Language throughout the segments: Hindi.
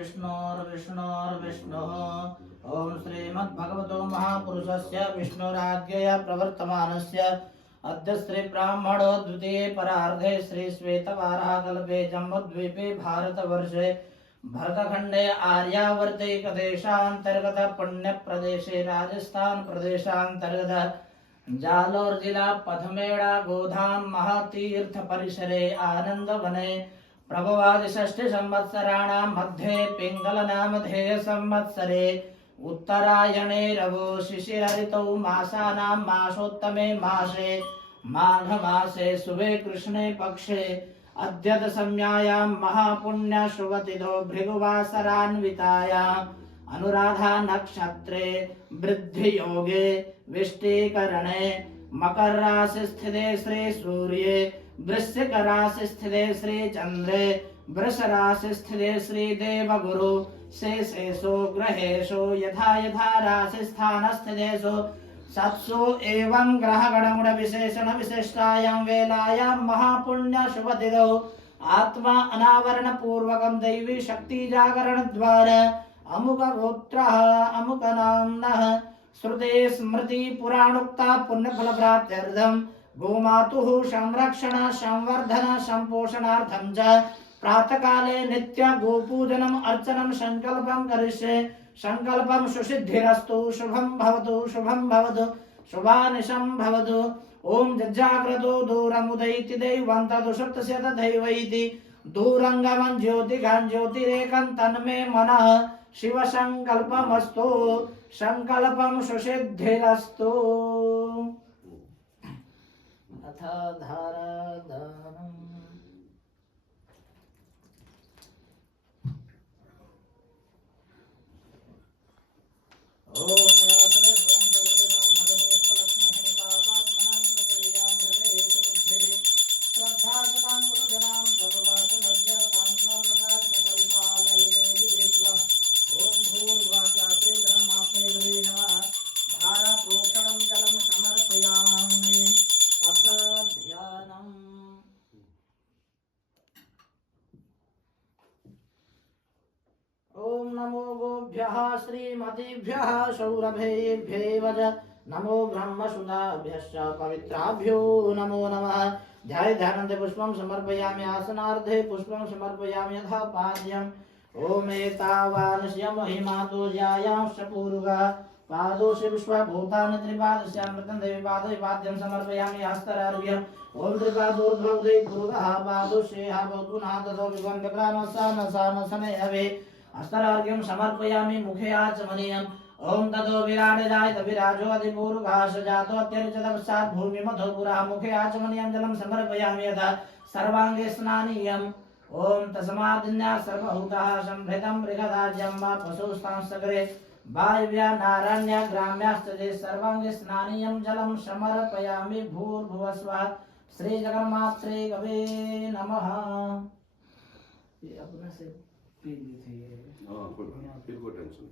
विष्णोर्विष्णोर्विष्णुः ओम श्रीमद्भगवतो महापुरुषस्य विष्णुराज्ञया प्रवर्तमानस्य अद्य श्री ब्राह्मणो द्वितीये परार्धे श्री श्वेतवाराहकल्पे जम्बूद्वीपे भारतवर्षे भरतखंडे आर्यावर्ते प्रदेशांतर्गत पुण्य प्रदेशे राजस्थान प्रदेशांतर्गत जालोर जिला पथमेड़ा गोधाम महातीर्थ परिसरे आनंद वने प्रभवादि षष्ठी संवत्सराणां मध्ये पिंगल नामधेय संवत्सरे उत्तरायणे रवो शिशिर ऋतौ मासानां मासोत्तमे मासे माघ मासे शुभे कृष्णे पक्षे अद्य दशम्यायां महापुण्य शुभतिथौ भृगुवासरान्वितायां अनुराधा नक्षत्रे वृद्धि योगे विष्टिकरणे मकर राशि स्थिते श्री सूर्ये वृश्चिक राशि स्थिते श्री चंद्रे वृष राशि स्थिते श्री देवगुरु शेषेषु ग्रहेषु यथा यथा राशि स्थान स्थितेषु सत्सु एवं ग्रह गणगुण विशेषण विशिष्टायां वेलायां महापुण्य शुभतिथौ आत्मा अनावरण पूर्वकं दैवी शक्ति जागरण द्वारा अमुक गोत्रः अमुक नाम्नः श्रुते स्मृति पुराणोक्ता पुण्य फल प्राप्त्यर्थं गोमातुः संरक्षण संवर्धन संपोषणार्थं च प्रातःकाले नित्य गोपूजनम् अर्चनं संकल्पं करिष्ये संकल्पं सुसिद्धिरस्तु शुभं भवतु शुभानिशं भवतु ओम जज्जाग्रतो दूरमुदैति दैवन्तु सप्तशत दैवैति दूरंगमं ज्योतिगां ज्योतिरेकं तन्मे मनः शिव संकल्पमस्तु संकल्पं सुसिद्धिरस्तु अथ धारादानम् ओम नमो गोभ्यः श्रीमतीभ्यः सौरभेभ्यैव च नमो ब्रह्मसुताभ्यश्च पवित्राभ्यो नमो नमः ध्याये ध्यानन्ते पुष्पं समर्पयामि आसनार्धे पुष्पं समर्पयामि यथा पाद्यम् ओम एतावानस्य महिमातो जायांश्च पूर्वः पादोषि विश्वभूतानि त्रिपादस्यामृतं देवी पादोपाद्यं समर्पयामि हस्तरार्घ्यम् ओम त्रिपादोर्ध्वोदे पूर्वः पादोषि भवतु नादतो विवं विक्रामसानसानसने हवे हस्तरार्घ्यं समर्पयामि मुखे आचमनीयम् ओम ततो विराजजायत विराजो अधिपूर्वः जातो अत्यर्चित पश्चात् भूमिमधो पुरः मुखे आचमनीयं जलं समर्पयामि यथा सर्वांगे स्नानीयम् ओम तस्मादिन्या सर्वभूतः संभृतं मृगराज्यं वा पशुस्तांसगरे वायव्या नारण्य ग्राम्याश्च ते सर्वांगे स्नानीयं जलं समर्पयामि भूर्भुवस्वः श्री जगन्मात्रे गवे नमः। ये अपने से पी ली थी फिर कोई टेंशन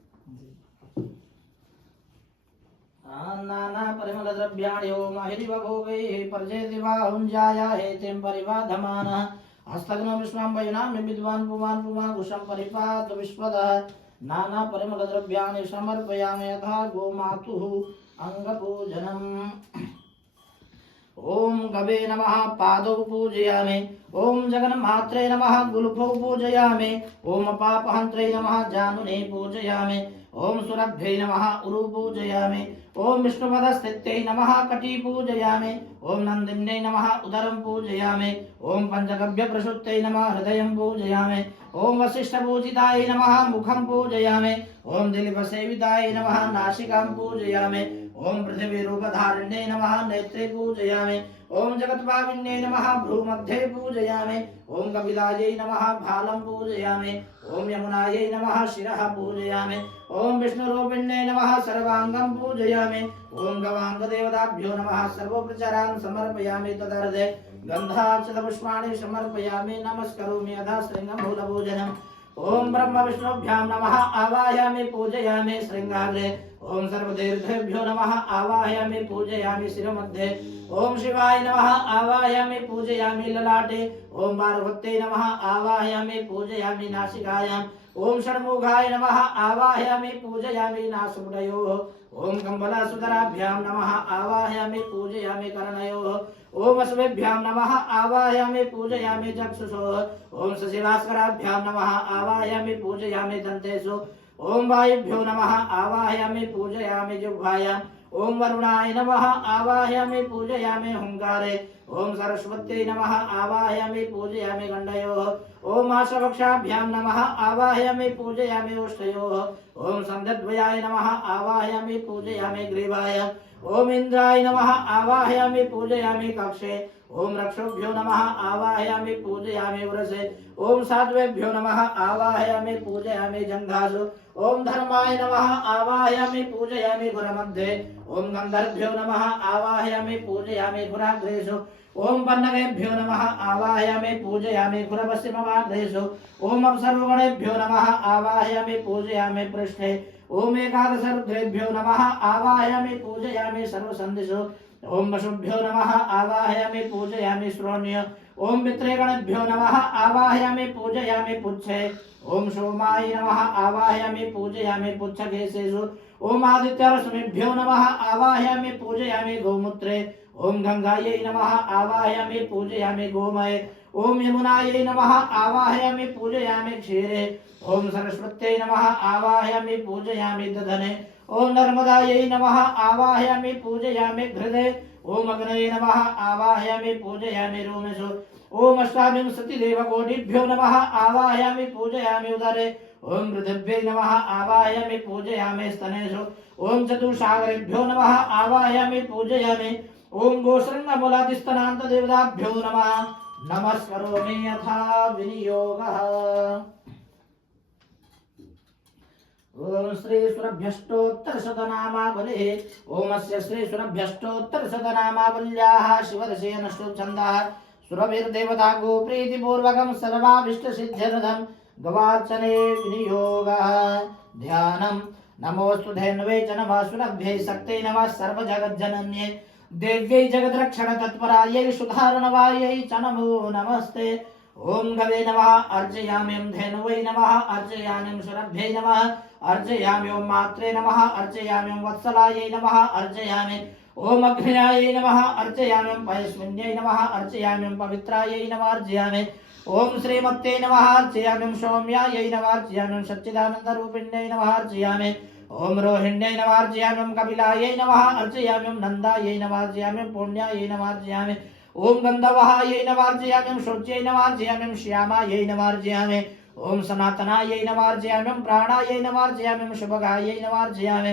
नाना परिमल द्रव्याणि ओम हिरिव भोगैः पर्जेति बाहुञ्जाया हेतिं परिवाधमानः हस्तग्नो विश्वां वयुनामि विद्वान् पुमान् पुमाकुशं परिपात विश्वदः नाना परिमल द्रव्याणि समर्पयामि यथा गोमातुः अंगपूजनम् ओम गवे नमः पादौ पूजयामि ओम जगन्मात्रे नमः गुल्फौ पूजयामि ओम पापहन्त्रे नमः जानुने पूजयामि ओम सुरभ्यै नमः उरु पूजयामि ओम विष्णुपदस्थित्यै नमः कटी पूजयामि ओम नन्दिन्यै नमः उदरं पूजयामि ओम पञ्चगव्यप्रसूत्यै नमः हृदयं पूजयामि ओम वसिष्ठपूजिताय नमः मुखं पूजयामि ओम दिलीपसेविताय नमः नासिकां पूजयामि ओम पृथिवीरूपधारिण्यै नमः नेत्रे पूजयामि ओम जगत्भाविन्यै नमः भ्रूमध्ये पूजयामि ओम कपिलायै नमः भालं पूजयामि ओम यमुनायै नमः शिरः पूजयामि ओम विष्णुरूपिण्यै नमः सर्वांगं पूजयामि ओम गवांगदेवताभ्यो नमः सर्वोपचारान् समर्पयामि तदर्थे गन्धाक्षतपुष्पाणि समर्पयामि नमस्करोमि यथा श्रृंगं मूलपूजनम् ओम ब्रह्म विष्णुभ्यां नमः आवाहयामि पूजयामि श्रृंगाग्रे ओम सर्वतीर्थेभ्यो नमः आवाहयामि पूजयामि शिरोमध्ये ओम शिवाय नमः आवाहयामि पूजयामि ललाटे ओम पार्वत्यै नमः आवाहयामि पूजयामि नासिकायाम् ओम षण्मुखाय नमः आवाहयामि पूजयामि नासमुदयोः ओम कम्बलासुतराभ्यां नमः आवाहयामि पूजयामि कर्णयोः ओम अश्वेभ्यां नमः आवाहयामि पूजयामि चक्षुषोः ओम शशिभास्कराभ्यां नमः आवाहयामि पूजयामि दन्तेषु ओम वायुभ्यो नमः आवाहयामि पूजयामि जिह्वायाम् ओम वरुणाय नमः आवाहयामि पूजयामि हुंकारे ओम सरस्वत्यै नमः आवाहयामि पूजयामि गण्डयोः ओम आशवक्षाभ्यां नमः आवाहयामि पूजयामि उष्टयोः ओम सन्ध्यद्वयाय नमः आवाहयामि पूजयामि ग्रीवाय ओम इंद्राय नमः आवाहयामि पूजयामि कक्षे ओम रक्षोभ्यो नमः आवाहयामि पूजयामि उरसे ओम साध्वेभ्यो नमः आवाहयामि पूजयामि जङ्घासु ओम धर्माय नमः आवाहयामि पूजयामि गुरमध्ये ओम गन्धर्भ्यो नमः आवाहयामि पूजयामि गुराग्रेषु ओम पन्नगेभ्यो नमः आवाहयामि पूजयामि गुरपश्चिमवाग्रेषु ओम अप्सर्वगणेभ्यो नमः आवाहयामि पूजयामि पृष्ठे ओम एकादशरुद्रेभ्यो नमः आवाहयामि पूजयामि सर्वसन्धिषु ओम वसुभ्यो नमः आवाहयामि पूजयामि श्रोण्य ओम पितृगणेभ्यो नमः आवाहयामि पूजयामि पुच्छे ओम सोमाय नमः आवाहयामि पूजयामि पुच्छकेशेषु ओम आदित्यरश्मिभ्यो नमः आवाहयामि पूजयामि गोमूत्रे ओम गंगायै नमः आवाहयामि पूजयामि गोमये ओम यमुनायै नमः आवाहयामि पूजयामि क्षीरे ओम सरस्वत्यै नमः आवाहयामि पूजयामि दधने ओम नर्मदायै नमः आवाहयामि पूजयामि घृते ओम अग्नये नमः आवाहयामि पूजयामि रोमसु ओम अष्टाविंशतिदेवकोटिभ्यो नमः आवाहयामि पूजयामि उदरे ओम पृथिव्यै नमः आवाहयामि पूजयामि स्तनेषु ओम चतुस्सागरेभ्यो नमः आवाहयामि पूजयामि ओम गोशृङ्गमूलादिस्तनान्तदेवताभ्यो नमः नमस्करोमि यथा विनियोगः ओम श्री सुरभ्यष्टोत्तरशतनामावलिः ओमस्य श्री सुरभ्यष्टोत्तरशतनामावल्याः शिवरसेनष्टोच्छन्दः सुरभिर्देवता गोप्रीतिपूर्वकं सर्वाभीष्टसिद्ध्यर्थं गवार्चने विनियोगः ध्यानं नमोऽस्तु धेन्वे च नमः सुरभ्यै शक्त्यै नमः सर्वजगज्जनन्यै देव्यै जगद्रक्षणतत्परायै सुधारणवायै च नमो नमस्ते ओम गवे नमः अर्चयामि धेनवे नमः अर्चयामि सुरभ्यै नमः अर्चयामि ओम मात्रे नमः अर्चयामि वत्सलायै नमः अर्चयामि ओम अग्न्यायै नमः अर्चयामि पयस्विन्यै नमः अर्चयामि पवित्रायै नमः अर्चयामि ओम श्रीमत्यै नमः अर्चयामि सौम्यायै नमः अर्चयामि सच्चिदानन्दरूपिण्यै नमः अर्चयामि ओम रोहिण्यै नमः अर्चयामि कपिलायै नमः अर्चयामि नन्दायै नमः अर्चयामि पुण्यायै नमः अर्चयामि ओम गंधवहायै नमः अर्चयामि शोच्यै नमः अर्चयामि श्यामायै नमः अर्चयामि ओम सनातनायै नमः अर्चयामि प्राणायै नमः अर्चयामि शुभगायै नमः अर्चयामि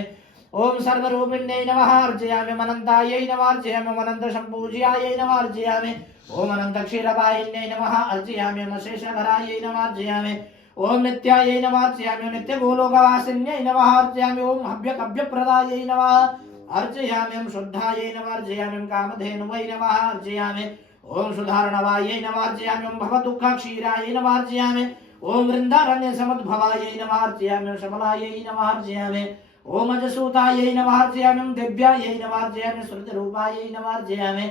ओम सर्वरूपिण्यै नमः अर्चयामि अनन्तायै नमः अर्चयामि अनन्तसम्पूज्यायै नमः अर्चयामि ओम अनन्तक्षीरवाहिन्यै नमः अर्चयामि शेषधरायै नमः अर्चयामि ओम नित्यायै नमः अर्चयामि नित्यगोलोकवासिन्यै नमः अर्चयामि ओम हव्यकव्यप्रदायै नमः अर्चयामि शुद्धायै नमः अर्चयामि कामधेनुवै नमः अर्चयामि ओम सुधारणवायै नमः अर्चयामि भवदुःखक्षीरायै नमः अर्चयामि ओम वृन्दारण्यसमुद्भवायै नमः अर्चयामि शमलायै नमः अर्चयामि ओम अजसूतायै नमः अर्चयामि दिव्यायै नमः अर्चयामि श्रुतिरूपायै नमः अर्चयामि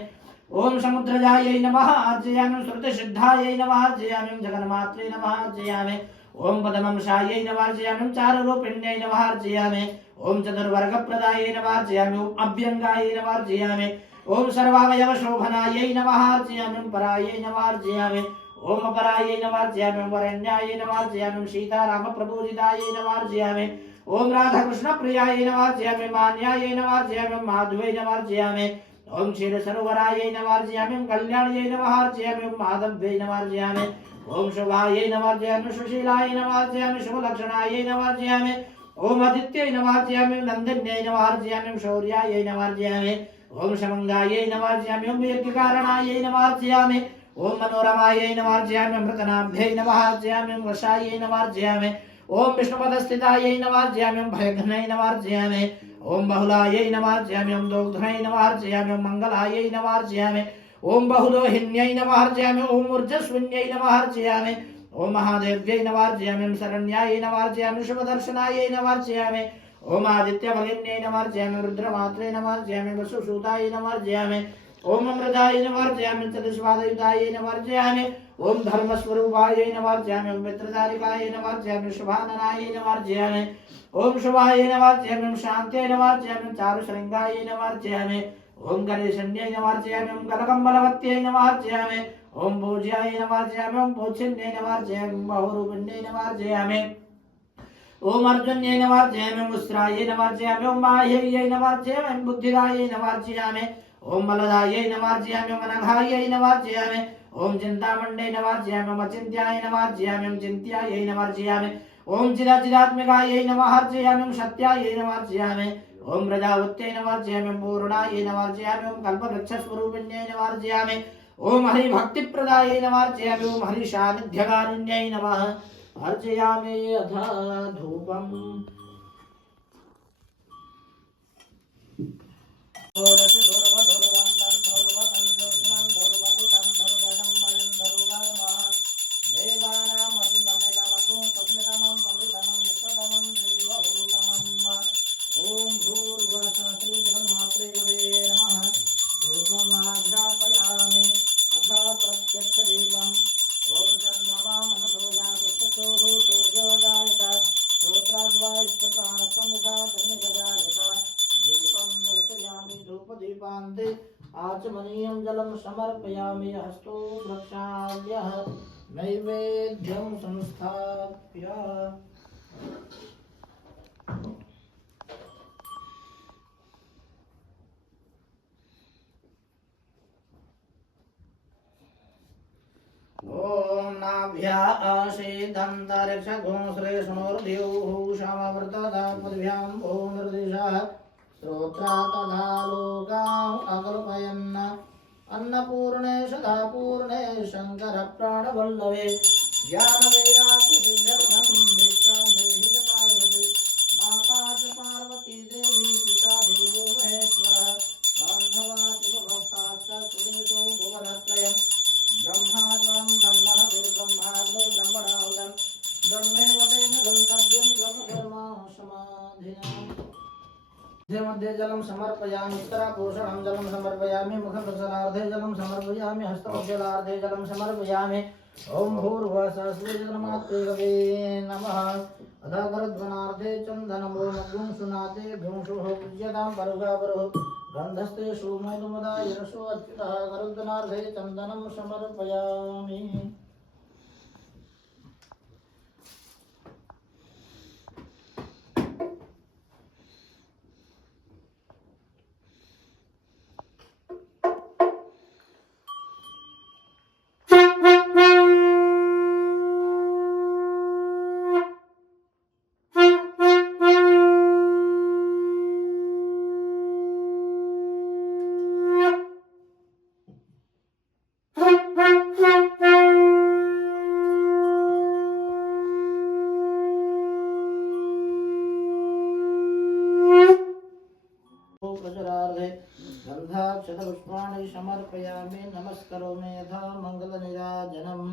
ओम समुद्रजायै नमः अर्चयामि श्रुतिसिद्धायै नमः अर्चयामि जगन्मात्रे नमः अर्चयामि ओम पदमंशायै नमः अर्चयामि चारुरूपिण्यै नमः अर्चयामि ओम चतुर्वर्गप्रदायै नमः अर्चयामि ओम अभ्यङ्गायै नमः अर्चयामि ओम सर्वावयवशोभनायै नमः अर्चयामि परायै नमः अर्चयामि ओम अपरायै नमः अर्चयामि वरेण्यायै नमः अर्चयामि सीतारामप्रपूजितायै नमः अर्चयामि ओम राधाकृष्णप्रियायै नमः अर्चयामि मान्यायै नमः अर्चयामि माधवे नमः अर्चयामि ओम क्षीरसरोवरायै नमः अर्चयामि कल्याण्यै नमः अर्चयामि माधव्यै नमः अर्चयामि ओम शुभायै नमः अर्चयामि सुशीलायै नमः अर्चयामि शुभलक्षणायै नमः अर्चयामि ओम आदित्यै नमः अर्चयामि नन्दिन्यै नमः अर्चयामि शौर्यायै नमः अर्चयामि ओम शमंगायै नमः अर्चयामि ओम वीर्यकारणायै नमः अर्चयामि ओम मनोरमायै नमः अर्चयामि अमृतनाभ्यै नमः अर्चयामि वशायै नमः अर्चयामि ओम विष्णुपदस्थितायै नमः अर्चयामि भयघ्नै नमः अर्चयामि ओम बहुलायै नमः अर्चयामि ओम दोग्ध्नै नमः अर्चयामि ओम मंगलायै नमः अर्चयामि ओम बहुलोहिन्यै नमः अर्चयामि ओम ऊर्जस्विन्यै नमः अर्चयामि ओम महादेव्यै नमः अर्चयामि शरण्यायै नमः अर्चयामि शुभदर्शनायै नमः अर्चयामि ओम आदित्यबलिन्यै नमः अर्चयामि रुद्रमात्रे नमः अर्चयामि वसुसूतायै नमः अर्चयामि ओम अमृतायै नमः अर्चयामि चतुष्पादयुतायै नमः अर्चयामि ओम धर्मस्वरूपाय नमर्जयामि ओम मित्रधारिकाय नमर्जयामि शुभाननाय नमर्जयामि ओम शुभाय नमर्जयामि ओम शान्त्यै नमर्जयामि ओम चारुशृङ्गाय नमर्जयामि ओम गणेशन्यै नमर्जयामि ओम गणकम्बलवत्यै नमर्जयामि ओम भोज्याय नमर्जयामि ओम भोज्यन्यै नमर्जयामि ओम बहुरूपिण्यै नमर्जयामि ओम अर्जुन्यै नमर्जयामि ओम उस्रायै नमर्जयामि ओम बाह्यै नमर्जयामि ओम बुद्धिदायै नमर्जयामि ओम बलदायै नमर्जयामि ओम अनघायै नमर्जयामि ओम चिन्तामण्डे नमर्जयामि ओम अचिन्त्याय नमर्जयामि ओम चिन्त्यायै नमर्जयामि ओम चिदाचिदात्मिकायै नमर्जयामि ओम सत्यायै नमर्जयामि ओम प्रजावत्यै नमर्जयामि ओम पूर्णायै नमर्जयामि ओम कल्पवृक्षस्वरूपिण्यै नमर्जयामि ओम हरिभक्तिप्रदायै नमर्जयामि ओम हरिसान्निध्यकारुण्यै नमः अर्चयामि यथा धूपम् आचमनीयं जलं समर्पयामि हस्तो प्रक्षाल्यः नैवेद्यं संस्थाप्य ओम नाभ्यासेदन्तरिक्षगुं श्रेष्णोर्द्युः समवर्तता पद्भ्यां भो निर्दिशः श्रोत्रा तथा लोकाम् अकल्पयन् अन्नपूर्णे सदापूर्णे शंकर प्राणवल्लभे ज्ञानवैराग्य सिद्ध्यर्थं भिक्षां देहि च पार्वती माता च पार्वती देवी पिता देवो महेश्वरः बान्धवा शिवभक्ताश्च सुदेशो भुवनत्रयम् ब्रह्माद्वं ब्रह्मः विर्ब्रह्माग्नो ब्रह्मणाहुतं ब्रह्मैव तेन गन्तव्यं ब्रह्मकर्मा समाधिना मध्ये जलं समर्पयामि उत्तरापोषणं जलं समर्पयामि मुखप्रसलार्धे जलं समर्पयामि हस्तमध्यलार्धे जलं समर्पयामि ओम भूर्भुवः सूर्यजनमात्रे नमः अधकरध्वनार्धे चन्दनम् ओम गुंसुनाते गुंसुः पूज्यतां परुगापरुः गन्धस्ते सोमैदुमदाय रसो अच्युतः करुद्धनार्धे चन्दनं समर्पयामि गन्धाक्षतपुष्पाणि समर्पयामि नमस्करोमि यथा मङ्गलनीराजनम्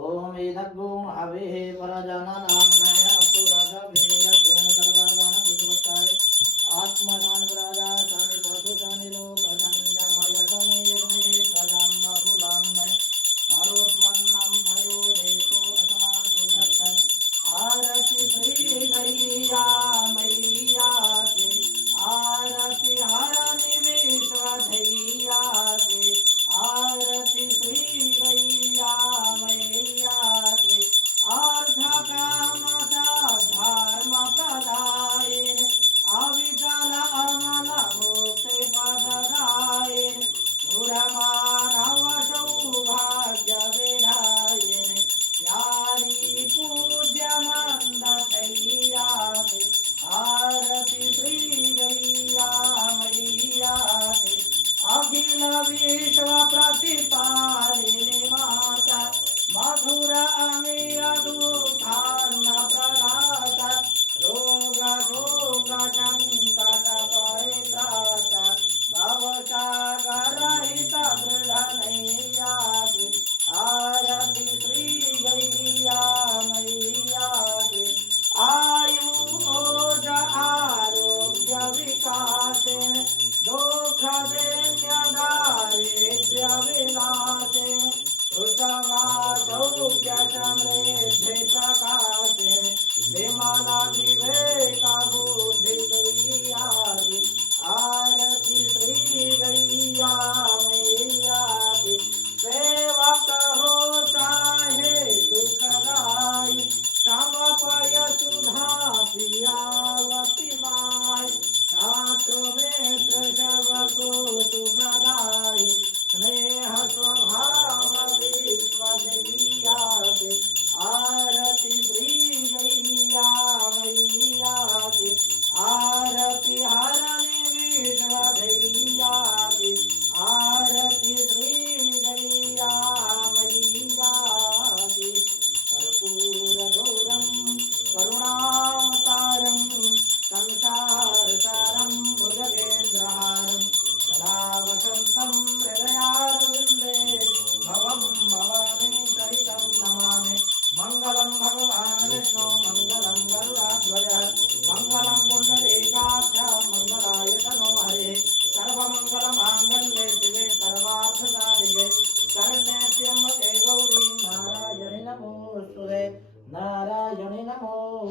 ओम एतद्गो हवेः परजननाम्नः असुरगभीरगो सर्वगणविश्वस्ताय आत्मदानवराजा सानि पशुसानि लोकसंज्ञाभयसनि यज्ञे प्रजां बहुलान्मय करोत्वन्नं भयो देशो असमासु भक्तन् आरति श्री गैया मैया के आरति हरनि विश्वधैया के आरति श्री गैया मैया के अर्ध काम धर्म प्रदायिन अविकल अमल मुक्ति पददायिन सुरमानव सौभाग्य विधायिन प्यारी पूज्य नंद कैया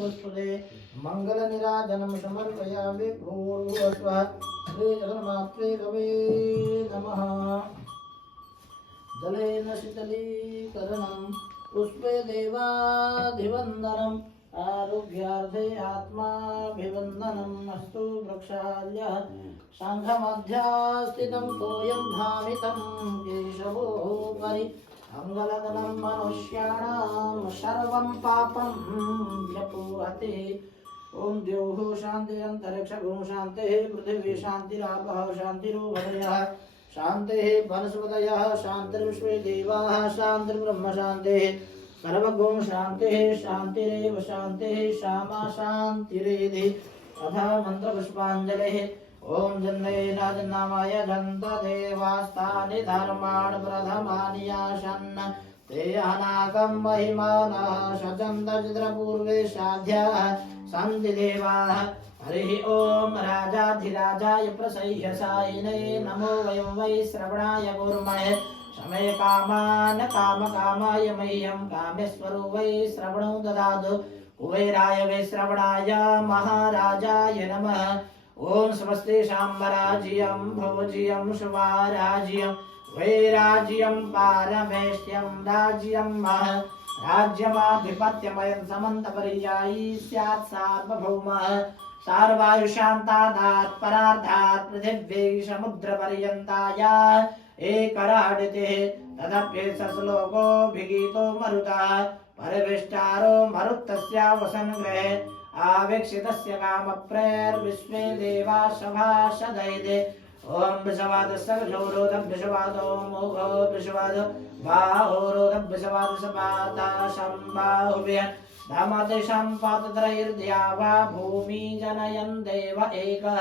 वस्तुते मङ्गलनीराजनं समर्पयामि भूर्भुवस्वः श्रीजगन्मात्रे कवे नमः जलेन शीतलीकरणं पुष्पे देवाधिवन्दनम् आरोग्यार्थे आत्माभिवन्दनम् अस्तु वृक्षाल्यः शङ्खमध्यास्थितं तोयं भामितं केशवोपरि मङ्गलदनं मनुष्याणां सर्वं पापं व्यपूहते ओम द्योः शान्तिरन्तरिक्षगुं शान्तिः पृथिवी शान्तिरापः शान्तिरुभयः शान्तिः वनस्पतयः शान्तिर्विश्वे देवाः शान्तिर्ब्रह्म शान्तिः सर्वगुं शान्तिः शान्तिरेव शान्तिः श्यामा शान्तिरेधि तथा मन्त्रपुष्पाञ्जलिः ओम जन्मेनाजन्नामाय जन्तदेवास्तानि धर्माणि प्रथमानि यासन् ते अनाकं महिमानः शचन्तचित्रपूर्वे साध्याः सन्ति देवाः हरिः ओम राजाधिराजाय प्रसह्यसायिने नमो वयं वै श्रवणाय कुर्महे शमे कामान् कामकामाय मह्यं कामेश्वरो वै श्रवणो ददातु कुबेराय वै श्रवणाय महाराजाय नमः ओम समस्ते साम्राज्यं भोज्यं शुभाराज्यं वैराज्यं पारमेष्ट्यं राज्यं मह राज्यमाधिपत्यमयं समन्तपर्यायी स्यात् सार्वभौमः सार्वायुषान्तादात् परार्धात् पृथिव्यै समुद्रपर्यन्ताया एकराडितिः तदप्येषश्लोकोऽभिगीतो मरुतः परिविष्टारो मरुत्तस्य वसनगृहे आवेक्षितस्य कामप्रेर्विश्वे देवा सभासदैते ओम वृषवादसर्जोरोधभृषवादो मोघो वृषवादो बाहोरोधभृषवादसपाता सम्बाहुभ्यः धामतेषां पातत्रैर्द्यावा भूमि जनयन् देव एकः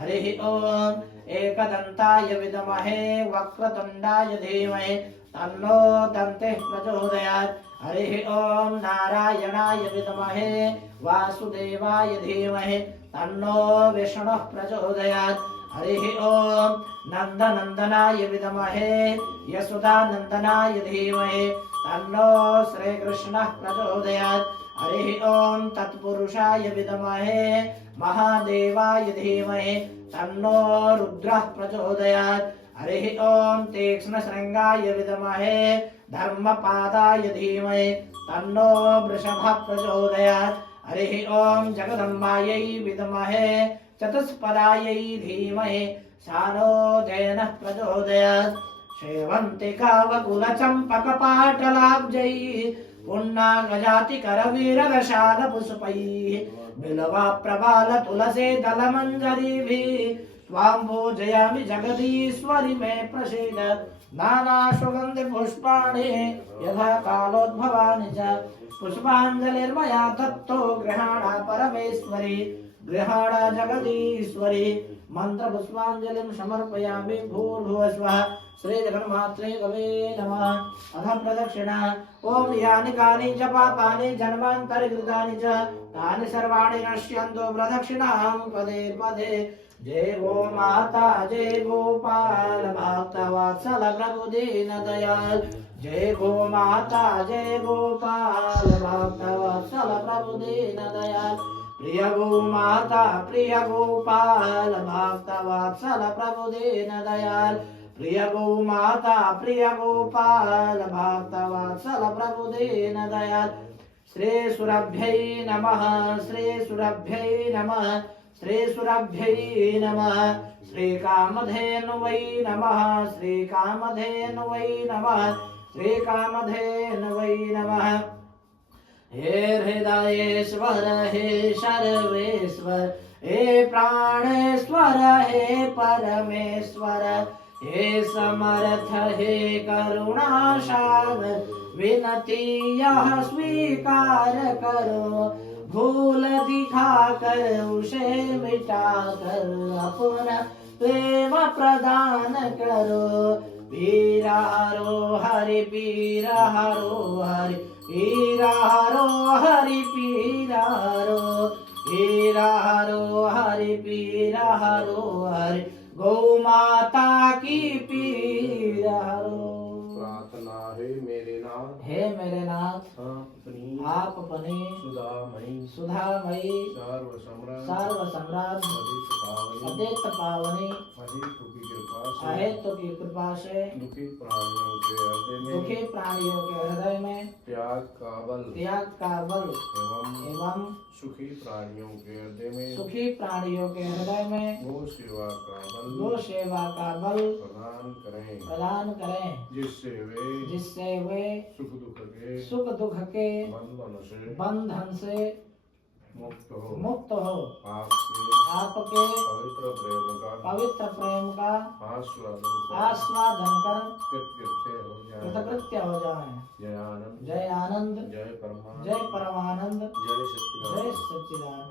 हरिः ओम एकदन्ताय विद्महे वक्रतुण्डाय धीमहि तन्नो दन्तिः प्रचोदयात् हरिः ओम नारायणाय विद्महे वासुदेवाय धीमहि तन्नो विष्णुः प्रचोदयात् हरिः ओम नन्दनन्दनाय विद्महे यशोदानन्दनाय धीमहि तन्नो श्रीकृष्णः प्रचोदयात् हरिः ओम तत्पुरुषाय विद्महे महादेवाय धीमहि तन्नो रुद्रः प्रचोदयात् हरिः ओम तीक्ष्णशृङ्गाय विद्महे धर्मपादाय धीमहि तन्नो वृषभः प्रचोदयात् हरिः ओम जगदम्बायै विद्महे चतुष्पदायै धीमहि सानो जयनः प्रचोदयात् सेवन्तिकावकुलचम्पकपाटलाब्जैः पुण्णागजातिकरवीरदशालपुष्पैः बिल्वाप्रबालतुलसीदलमञ्जरीभिः त्वां पूजयामि जगदीश्वरि मे प्रसीद नानासुगन्धिपुष्पाणि यथा कालोद्भवानि च पुष्पाञ्जलिर्मया दत्तो गृहाण परमेश्वरि गृहाण जगदीश्वरि मन्त्रपुष्पाञ्जलिं समर्पयामि भूर्भुवस्वः श्रीजगन्मात्रे कवे नमः अथ प्रदक्षिणा ओम यानि कानि च पापानि जन्मान्तरकृतानि च तानि सर्वाणि नश्यन्तु प्रदक्षिणां पदे पदे जय गो माता जय गोपाल भक्तवत्सल प्रभु दीन दयाल जय गो माता जय गोपाल भक्तवत्सल प्रभु दीन दयाल प्रिय गो माता प्रिय गोपाल भक्तवत्सल प्रभु दीन दयाल प्रिय गो माता प्रिय गोपाल भक्तवत्सल प्रभु दीन दयाल श्री सुरभ्यै नमः श्री सुरभ्यै नमः श्री सुरभ्यै नमः श्री कामधेनुवै नमः श्री कामधेनुवै नमः श्री कामधेनुवै नमः हे हृदयेश्वर हे सर्वेश्वर हे प्राणेश्वर हे परमेश्वर हे समर्थ हे करुणासागर विनती यह स्वीकार करो भूल दिखा कर उसे मिटा कर अपना प्रेम प्रदान करो पीरा हरो हरि पीरा हरो हरि पीरा हरो हरि पीरा हरो पीरा हरो हरि पीरा हरो हरि गौ माता की पीरा हरो। प्रार्थना है मेरे नाथ हे मेरे नाथ अपनी आप अपने सुधामयी सुधामयी सर्वसम्राट सर्वसम्राट अद्वैत पावनी अहेतु की कृपा से दुखी प्राणियों के हृदय में त्याग का बल एवं सुखी प्राणियों के हृदय में गो सेवा का बल प्रदान करें जिससे वे सुख दुख के बंधन से मुक्त हो आपके पवित्र प्रेम का आस्वादन कर कृतकृत्य हो जाए। जय आनंद जय परमानंद जय सच्चिदानंद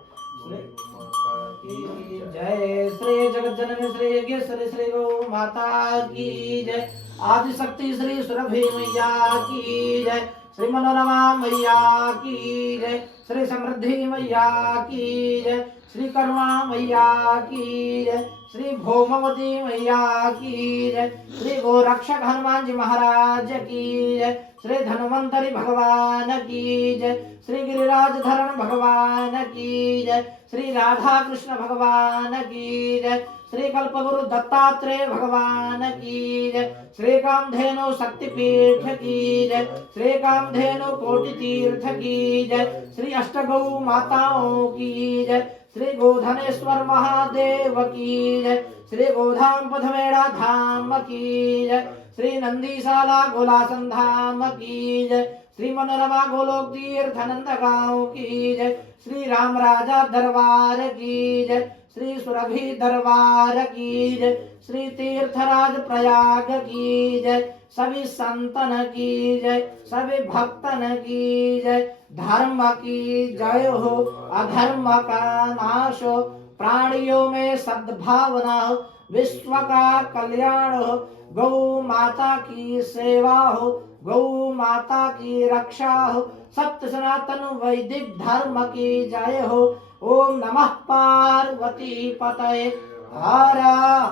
जय श्री जगत जननी श्री यज्ञेश्वरी श्री गौ माता की जय। आदिशक्ति श्री सुरभि मैया की जय। श्री मनोरमा मैया की जय। श्री समृद्धि मैया की जय। श्री करुणा मैया की जय। श्री भौमवती मैया की जय। श्री गोरक्षक हनुमान जी महाराज की जय। श्री धन्वंतरी भगवान की जय। श्री गिरिराज धरण भगवान की जय। श्री राधा कृष्ण भगवान की जय। श्री कल्पगुरु दत्तात्रेय भगवान की जय। श्री कामधेनु शक्तिपीठ की जय। श्री कामधेनु कोटि तीर्थ की जय। श्री अष्टगौ माताओं की जय। श्री गोधनेश्वर महादेव की जय। श्री गोधाम पथमेड़ा धाम की जय। श्री नंदीशाला गोलासन धाम की जय। श्री मनोरमा गोलोक तीर्थ नंदगांव की जय। श्री राम राजा दरबार की जय। श्री सुरभि दरबार की जय। श्री तीर्थराज प्रयाग की जय। सभी संतन की जय। सभी भक्तन की जय। धर्म की जय हो अधर्म का नाश हो प्राणियों में सद्भावना हो विश्व का कल्याण हो गौ माता की सेवा हो गौ माता की रक्षा हो सत्य सनातन वैदिक धर्म की जय हो। ओम नमः पार्वती पतये हर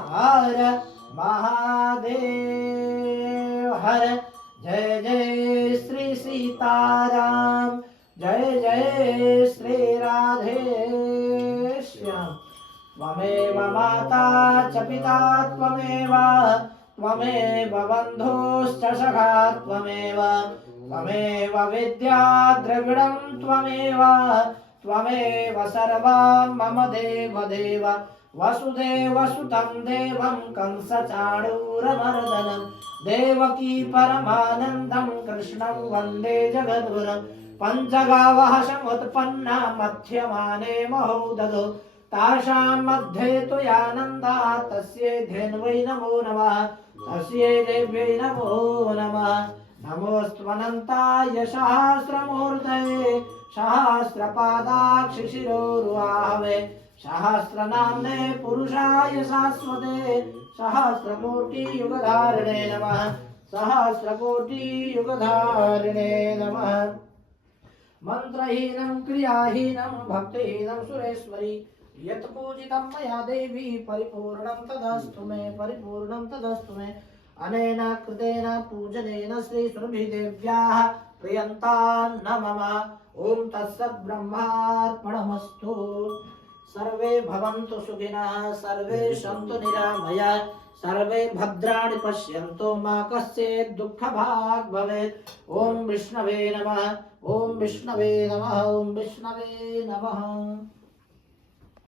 हर महादेव हर। जय जय श्री सीताराम जय जय श्री राधे श्याम। त्वमेव माता च पिता त्वमेव त्वमेव बन्धुश्च सखा त्वमेव त्वमेव विद्या द्रविणं त्वमेव त्वमेव सर्वं मम देव देव वसुदेव सुतं देवं कंसचाणूरमर्दनं देवकी परमानन्दं कृष्णं वन्दे जगद्गुरुं। पञ्चगावः समुत्पन्ना मध्यमाने महोदधो तासां मध्ये तु यानन्दा तस्यै धेन्वै नमो नमः तस्यै देव्यै नमो नमः। नमोऽस्त्वनन्ताय सहस्रमूर्तये सहस्रपादाक्षि शिरोरुबाहवे सहस्रनाम्ने पुरुषाय शाश्वते सहस्रकोटियुगधारिणे नमः सहस्रकोटियुगधारिणे नमः। मंत्रहीनं क्रियाहीनं भक्तिहीनं सुरेश्वरी यत् पूजितं मया देवी परिपूर्णं तदस्तु मे अनेन कृतेन पूजनेन श्री सुरभिदेव्याः प्रियन्तां न मम। ओम तत्सत् ब्रह्मार्पणमस्तु। सर्वे भवन्तु सुखिनः सर्वे सन्तु निरामयाः सर्वे भद्राणि पश्यन्तु मा कश्चित् दुःखभाग् भवेत्। ओम विष्णवे नमः ओम विष्णवे नमः ओम विष्णवे नमः।